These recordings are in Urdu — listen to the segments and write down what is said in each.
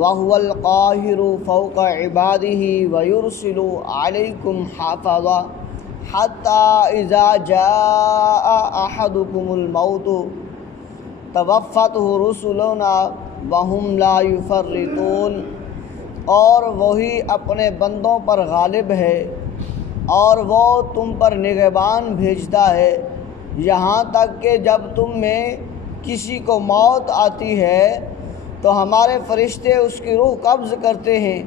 وَهُوَ الْقَاهِرُ فَوْقَ عِبَادِهِ وَيُرْسِلُ عَلَيْكُمْ حَافِظًا حَتَّى إِذَا جَاءَ أَحَدُكُمُ الْمَوْتُ تَوَفَّتْهُ رُسُلُنَا وَهُمْ لَا يُفَرِّطُونَ، اور وہی اپنے بندوں پر غالب ہے اور وہ تم پر نگہبان بھیجتا ہے یہاں تک کہ جب تم میں کسی کو موت آتی ہے تو ہمارے فرشتے اس کی روح قبض کرتے ہیں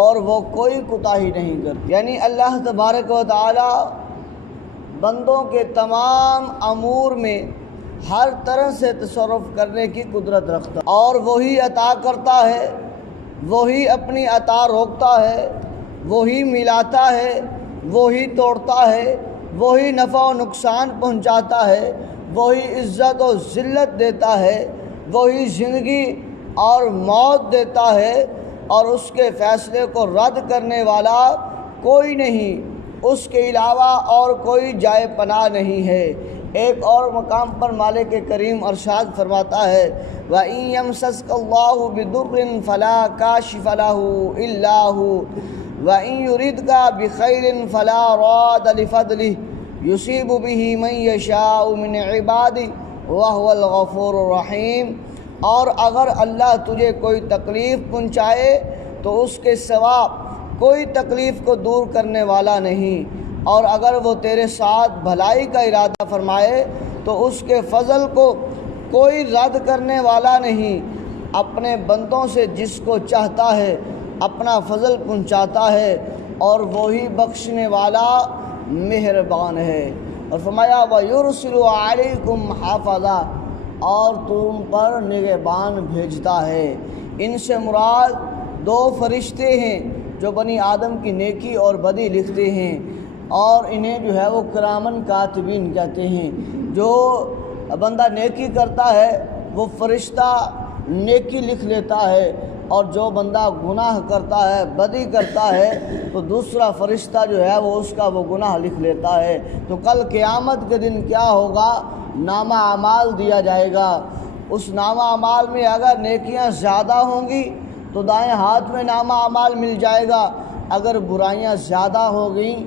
اور وہ کوئی کوتاہی نہیں کرتے۔ یعنی اللہ تبارک و تعالی بندوں کے تمام امور میں ہر طرح سے تصرف کرنے کی قدرت رکھتا ہے، اور وہی عطا کرتا ہے، وہی اپنی عطا روکتا ہے، وہی ملاتا ہے، وہی توڑتا ہے، وہی نفع و نقصان پہنچاتا ہے، وہی عزت و ذلت دیتا ہے، وہی زندگی اور موت دیتا ہے، اور اس کے فیصلے کو رد کرنے والا کوئی نہیں، اس کے علاوہ اور کوئی جائے پناہ نہیں ہے۔ ایک اور مقام پر مالک کریم ارشاد فرماتا ہے وَإِن يَمْسَسْكَ اللَّهُ بِضُرٍّ فَلَا كَاشِفَ لَهُ إِلَّا هُوَ وَإِن يُرِدْكَ بِخَيْرٍ فَلَا رَادَّ لِفَضْلِهِ يُصِيبُ بِهِ مَن يَشَاءُ مِنْ عِبَادِهِ وَهُوَ الْغَفُورُ الرَّحِيمُ، اور اگر اللہ تجھے کوئی تکلیف پہنچائے تو اس کے سوا کوئی تکلیف کو دور کرنے والا نہیں، اور اگر وہ تیرے ساتھ بھلائی کا ارادہ فرمائے تو اس کے فضل کو کوئی رد کرنے والا نہیں۔ اپنے بندوں سے جس کو چاہتا ہے اپنا فضل پہنچاتا ہے، اور وہی بخشنے والا مہربان ہے۔ اور فرمایا وَيُرْسِلُ عَلَيْكُمْ حَافِظًا، اور تم پر نگہبان بھیجتا ہے۔ ان سے مراد دو فرشتے ہیں جو بنی آدم کی نیکی اور بدی لکھتے ہیں، اور انہیں جو ہے وہ کرامن کاتبین کہتے ہیں۔ جو بندہ نیکی کرتا ہے وہ فرشتہ نیکی لکھ لیتا ہے، اور جو بندہ گناہ کرتا ہے، بدی کرتا ہے، تو دوسرا فرشتہ جو ہے وہ اس کا وہ گناہ لکھ لیتا ہے۔ تو کل قیامت کے دن کیا ہوگا؟ نامہ اعمال دیا جائے گا۔ اس نامہ اعمال میں اگر نیکیاں زیادہ ہوں گی تو دائیں ہاتھ میں نامہ اعمال مل جائے گا، اگر برائیاں زیادہ ہو گئیں،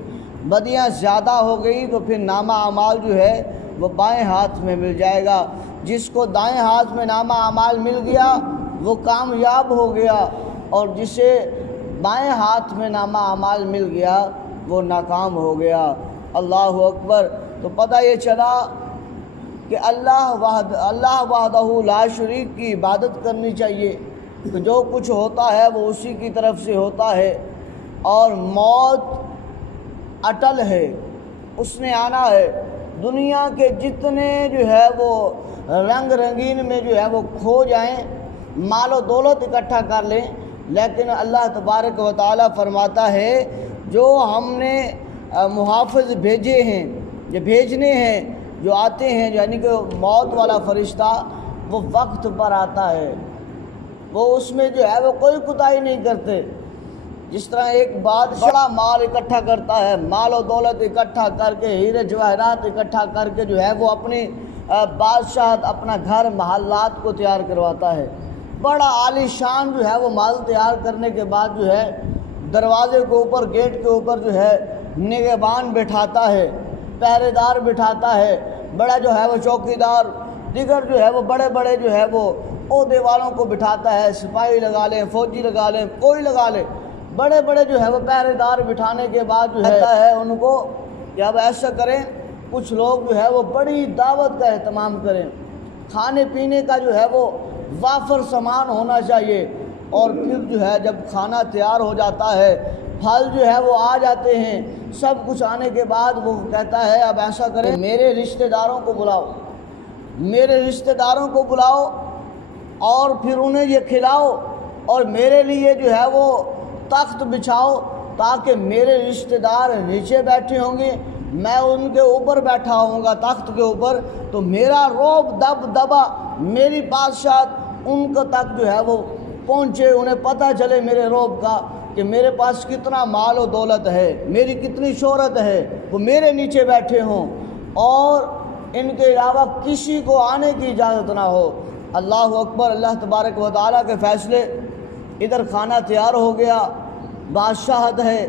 بدیاں زیادہ ہو گئی تو پھر نامہ اعمال جو ہے وہ بائیں ہاتھ میں مل جائے گا۔ جس کو دائیں ہاتھ میں نامہ اعمال مل گیا وہ کامیاب ہو گیا، اور جسے بائیں ہاتھ میں نامہ اعمال مل گیا وہ ناکام ہو گیا۔ اللہ اکبر۔ تو پتہ یہ چلا کہ اللہ وحدہ لا شریک کی عبادت کرنی چاہیے، کہ جو کچھ ہوتا ہے وہ اسی کی طرف سے ہوتا ہے، اور موت اٹل ہے، اس نے آنا ہے۔ دنیا کے جتنے جو ہے وہ رنگ رنگین میں جو ہے وہ کھو جائیں، مال و دولت اکٹھا کر لیں، لیکن اللہ تبارک و تعالی فرماتا ہے جو ہم نے محافظ بھیجے ہیں، یہ بھیجنے ہیں، جو آتے ہیں، یعنی کہ موت والا فرشتہ وہ وقت پر آتا ہے، وہ اس میں جو ہے وہ کوئی کوتاہی نہیں کرتے۔ جس طرح ایک بادشاہ بڑا مال اکٹھا کرتا ہے، مال و دولت اکٹھا کر کے، ہیرے جواہرات اکٹھا کر کے جو ہے وہ اپنی بادشاہت، اپنا گھر محلات کو تیار کرواتا ہے، بڑا عالی شان جو ہے وہ مال تیار کرنے کے بعد جو ہے دروازے کے اوپر، گیٹ کے اوپر جو ہے نگہبان بٹھاتا ہے، پہرے دار بٹھاتا ہے، بڑا جو ہے وہ چوکیدار، دیگر جو ہے وہ بڑے بڑے جو ہے وہ عہدے والوں کو بٹھاتا ہے، سپاہی لگا لیں، فوجی لگا لیں، کوئی لگا لے، بڑے بڑے جو ہے وہ پہرے دار بٹھانے کے بعد جو ہے ان کو کہ اب ایسا کریں، کچھ لوگ جو ہے وہ بڑی دعوت کا اہتمام کریں، کھانے پینے کا جو ہے وہ وافر سامان ہونا چاہیے، اور پھر جو ہے جب کھانا تیار ہو جاتا ہے، پھل جو ہے وہ آ جاتے ہیں، سب کچھ آنے کے بعد وہ کہتا ہے اب ایسا کریں میرے رشتہ داروں کو بلاؤ، میرے رشتہ داروں کو بلاؤ، اور پھر انہیں یہ کھلاؤ، اور میرے لیے جو ہے وہ تخت بچھاؤ، تاکہ میرے رشتہ دار نیچے بیٹھے ہوں گے، میں ان کے اوپر بیٹھا ہوں گا تخت کے اوپر، تو میرا روب دبا، میری بادشاہت ان کو تک جو ہے وہ پہنچے، انہیں پتہ چلے میرے روب کا کہ میرے پاس کتنا مال و دولت ہے، میری کتنی شہرت ہے، وہ میرے نیچے بیٹھے ہوں، اور ان کے علاوہ کسی کو آنے کی اجازت نہ ہو۔ اللہ اکبر۔ اللہ تبارک و تعالیٰ کے فیصلے ادھر کھانا تیار ہو گیا، بادشاہت ہے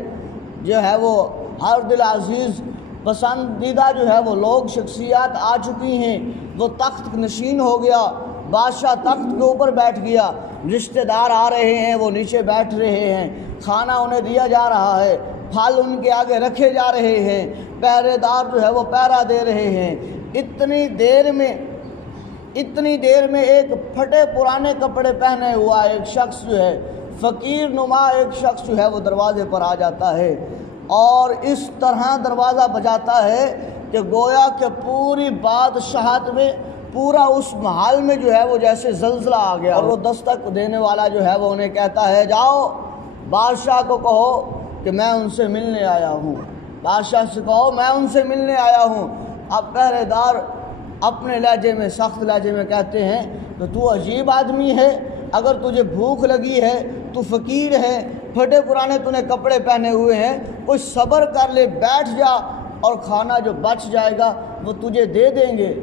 جو ہے وہ ہر دل عزیز پسندیدہ جو ہے وہ لوگ شخصیات آ چکی ہیں، وہ تخت نشین ہو گیا، بادشاہ تخت کے اوپر بیٹھ گیا، رشتہ دار آ رہے ہیں وہ نیچے بیٹھ رہے ہیں، کھانا انہیں دیا جا رہا ہے، پھل ان کے آگے رکھے جا رہے ہیں، پہرے دار جو ہے وہ پہرا دے رہے ہیں۔ اتنی دیر میں ایک پھٹے پرانے کپڑے پہنے ہوا ایک شخص جو ہے، فقیر نما ایک شخص جو ہے وہ دروازے پر آ جاتا ہے، اور اس طرح دروازہ بجاتا ہے کہ گویا کہ پوری بادشاہت میں، پورا اس محل میں جو ہے وہ جیسے زلزلہ آ گیا۔ اور وہ دستک دینے والا جو ہے وہ انہیں کہتا ہے، جاؤ بادشاہ کو کہو کہ میں ان سے ملنے آیا ہوں، بادشاہ سے کہو میں ان سے ملنے آیا ہوں۔ اب پہرے دار اپنے لہجے میں، سخت لہجے میں کہتے ہیں کہ تو عجیب آدمی ہے، اگر تجھے بھوک لگی ہے، تو فقیر ہے، پھٹے پرانے تو نے کپڑے پہنے ہوئے ہیں، کوئی صبر کر لے، بیٹھ جا اور کھانا جو بچ جائے گا وہ تجھے دے دیں گے۔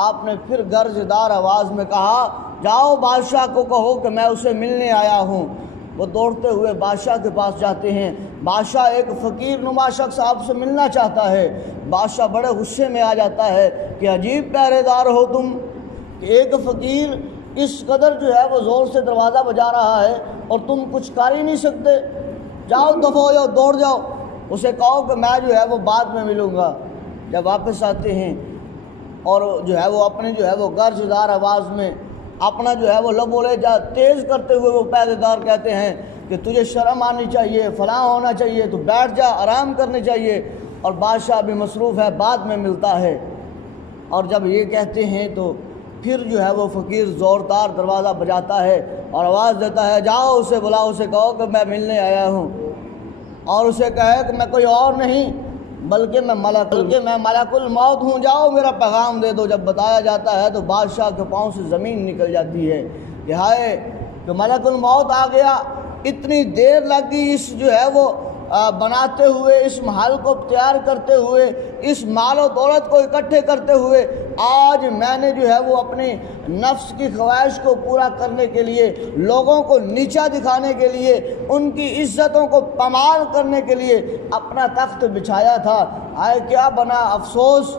آپ نے پھر گرجدار آواز میں کہا، جاؤ بادشاہ کو کہو کہ میں اسے ملنے آیا ہوں۔ وہ دوڑتے ہوئے بادشاہ کے پاس جاتے ہیں، بادشاہ ایک فقیر نما شخص آپ سے ملنا چاہتا ہے۔ بادشاہ بڑے غصے میں آ جاتا ہے کہ عجیب پہرے دار ہو تم، کہ ایک فقیر اس قدر جو ہے وہ زور سے دروازہ بجا رہا ہے اور تم کچھ کر ہی نہیں سکتے، جاؤ دفعہ ہو جاؤ، دوڑ جاؤ، اسے کہو کہ میں جو ہے وہ بعد میں ملوں گا۔ جب واپس آتے ہیں اور جو ہے وہ اپنے جو ہے وہ گرجدار آواز میں اپنا جو ہے وہ لب و لہجہ تیز کرتے ہوئے وہ پہرے دار کہتے ہیں کہ تجھے شرم آنی چاہیے، فلاں ہونا چاہیے، تو بیٹھ جا، آرام کرنے چاہیے، اور بادشاہ بھی مصروف ہے، بعد میں ملتا ہے۔ اور جب یہ کہتے ہیں تو پھر جو ہے وہ فقیر زوردار دروازہ بجاتا ہے اور آواز دیتا ہے، جاؤ اسے بلاؤ، اسے کہو کہ میں ملنے آیا ہوں، اور اسے کہے کہ میں کوئی اور نہیں بلکہ میں ملک الموت ہوں، جاؤ میرا پیغام دے دو۔ جب بتایا جاتا ہے تو بادشاہ کے پاؤں سے زمین نکل جاتی ہے کہ ہائے کہ ملک الموت آ گیا، اتنی دیر لگ گئی اس جو ہے وہ بناتے ہوئے، اس محل کو تیار کرتے ہوئے، اس مال و دولت کو اکٹھے کرتے ہوئے، آج میں نے جو ہے وہ اپنی نفس کی خواہش کو پورا کرنے کے لیے، لوگوں کو نیچا دکھانے کے لیے، ان کی عزتوں کو پامال کرنے کے لیے اپنا تخت بچھایا تھا، آئے کیا بنا افسوس۔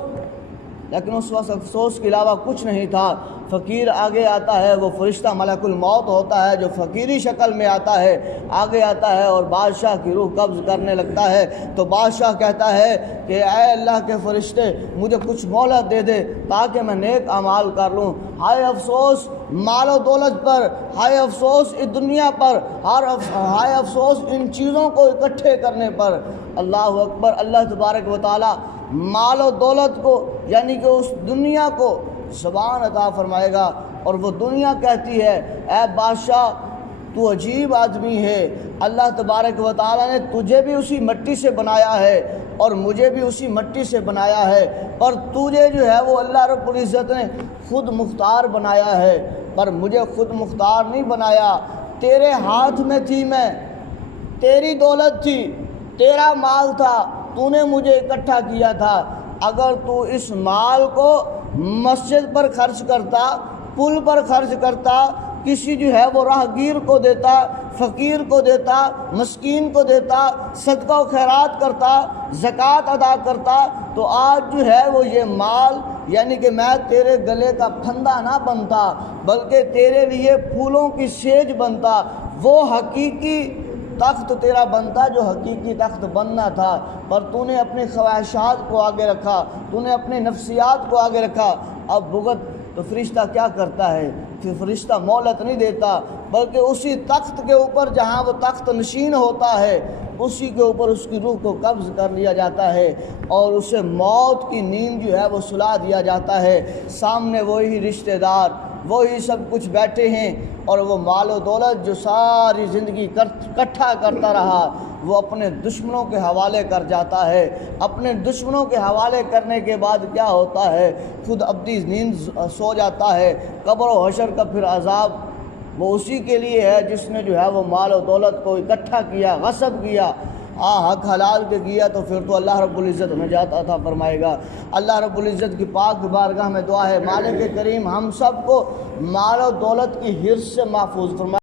لیکن اس وقت افسوس کے علاوہ کچھ نہیں تھا۔ فقیر آگے آتا ہے، وہ فرشتہ ملک الموت ہوتا ہے جو فقیری شکل میں آتا ہے، آگے آتا ہے اور بادشاہ کی روح قبض کرنے لگتا ہے۔ تو بادشاہ کہتا ہے کہ اے اللہ کے فرشتے، مجھے کچھ مہلت دے دے تاکہ میں نیک اعمال کر لوں۔ ہائے افسوس مال و دولت پر، ہائے افسوس اس دنیا پر، ہائے افسوس ان چیزوں کو اکٹھے کرنے پر۔ اللہ اکبر۔ اللہ تبارک و تعالی مال و دولت کو، یعنی کہ اس دنیا کو زبان عطا فرمائے گا، اور وہ دنیا کہتی ہے، اے بادشاہ تو عجیب آدمی ہے، اللہ تبارک و تعالیٰ نے تجھے بھی اسی مٹی سے بنایا ہے اور مجھے بھی اسی مٹی سے بنایا ہے، پر تجھے جو ہے وہ اللہ رب العزت نے خود مختار بنایا ہے، پر مجھے خود مختار نہیں بنایا، تیرے ہاتھ میں تھی میں، تیری دولت تھی، تیرا مال تھا، تو نے مجھے اکٹھا کیا تھا۔ اگر تو اس مال کو مسجد پر خرچ کرتا، پل پر خرچ کرتا، کسی جو ہے وہ راہگیر کو دیتا، فقیر کو دیتا، مسکین کو دیتا، صدقہ و خیرات کرتا، زکوٰۃ ادا کرتا، تو آج جو ہے وہ یہ مال، یعنی کہ میں تیرے گلے کا پھندا نہ بنتا بلکہ تیرے لیے پھولوں کی سیج بنتا، وہ حقیقی تخت تیرا بنتا جو حقیقی تخت بننا تھا، پر تو نے اپنی خواہشات کو آگے رکھا، تو نے اپنی نفسیات کو آگے رکھا۔ اب بغت تو فرشتہ کیا کرتا ہے؟ پھر فرشتہ مہلت نہیں دیتا بلکہ اسی تخت کے اوپر جہاں وہ تخت نشین ہوتا ہے اسی کے اوپر اس کی روح کو قبض کر لیا جاتا ہے اور اسے موت کی نیند جو ہے وہ سلا دیا جاتا ہے۔ سامنے وہی رشتہ دار، وہی سب کچھ بیٹھے ہیں، اور وہ مال و دولت جو ساری زندگی اکٹھا کرتا رہا وہ اپنے دشمنوں کے حوالے کر جاتا ہے۔ اپنے دشمنوں کے حوالے کرنے کے بعد کیا ہوتا ہے؟ خود ابدی نیند سو جاتا ہے۔ قبر و حشر کا پھر عذاب وہ اسی کے لیے ہے جس نے جو ہے وہ مال و دولت کو اکٹھا کیا، غصب کیا، حق حلال کے کیا، تو پھر تو اللہ رب العزت نجات عطا فرمائے گا۔ اللہ رب العزت کی پاک بارگاہ میں دعا ہے، مالک کریم ہم سب کو مال و دولت کی حرص سے محفوظ فرمائے۔